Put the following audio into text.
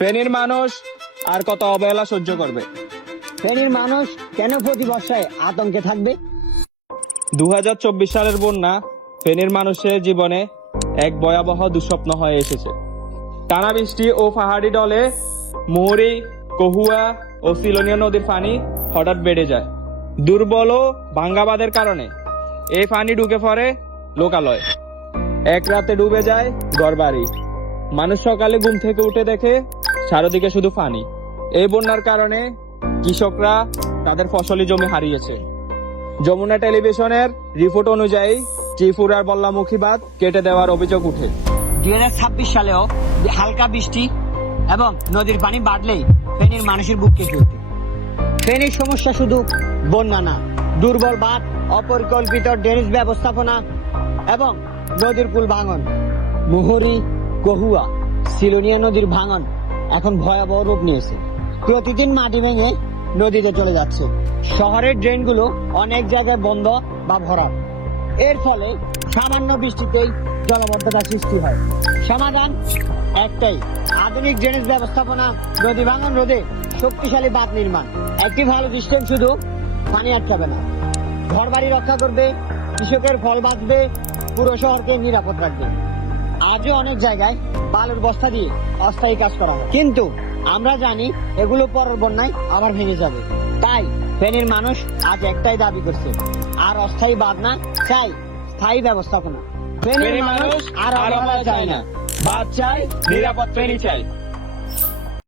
ফেনীর মানুষ আর কত অবহেলা সহ্য করবে? ফেনীর মানুষ কেন প্রতি বর্ষায় আতঙ্কে থাকবে? 2024 সালের বন্যা ফেনীর মানুষের জীবনে এক ভয়াবহ দুঃস্বপ্ন হয়ে এসেছে। টানা বৃষ্টি ও পাহাড়ি ঢলে মুহুরী, কহুয়া ও সিলোনিয়া নদীর পানি হঠাৎ বেড়ে যায়। দুর্বল ও ভাঙ্গা বাঁধের কারণে এই পানি ঢুকে পড়ে লোকালয়। এক রাতে ডুবে যায় ঘরবাড়ি। মানুষ সকালে ঘুম থেকে উঠে দেখে চারদিকে শুধু পানি। এই বন্যার কারণে কৃষকরা তাদের ফসলি জমি হারিয়েছে। যমুনা টেলিভিশনের রিপোর্ট অনুযায়ী ত্রিপুরার বল্লামুখী বাঁধ কেটে দেওয়ার অভিযোগ উঠে। 2026 সালেও হালকা বৃষ্টি এবং নদীর পানি বাড়লেই ফেনীর মানুষের বুক কেঁপে ওঠে। ফেনীর সমস্যা শুধু বন্যা না, দুর্বল বাঁধ, অপরিকল্পিত ড্রেনেজ ব্যবস্থাপনা এবং নদীর কুল ভাঙন। মুহুরী, কহুয়া, সিলোনিয়া নদীর ভাঙন এখন ভয়াবহ রূপ নিয়েছে। প্রতিদিন মাটি ভেঙে নদীতে চলে যাচ্ছে। শহরের ড্রেনগুলো অনেক জায়গায় বন্ধ বা ভরা। এর ফলে সামান্য বৃষ্টিতেই জলাবদ্ধতা সৃষ্টি হয়। সমাধান একটাই, আধুনিক ড্রেনেজ ব্যবস্থাপনা, নদী ভাঙন রোধে শক্তিশালী বাঁধ নির্মাণ। একটি ভালো সিস্টেম শুধু পানি আটকাবে না, ঘর বাড়ি রক্ষা করবে, কৃষকের ফল বাঁচবে, পুরো শহরকে নিরাপদ রাখবে। আজও অনেক জায়গায় বালুর বস্তা দিয়ে অস্থায়ী কাজ করা হয়, কিন্তু আমরা জানি এগুলো পরের বন্যায় আবার ভেঙে যাবে। তাই ফেনীর মানুষ আজ একটাই দাবি করছে, আর অস্থায়ী বাঁধ না, চাই স্থায়ী ব্যবস্থাপনা। ফেনীর মানুষ আর অবহেলা চায় না, বাঁধ চাই, নিরাপদ ফেনী চাই।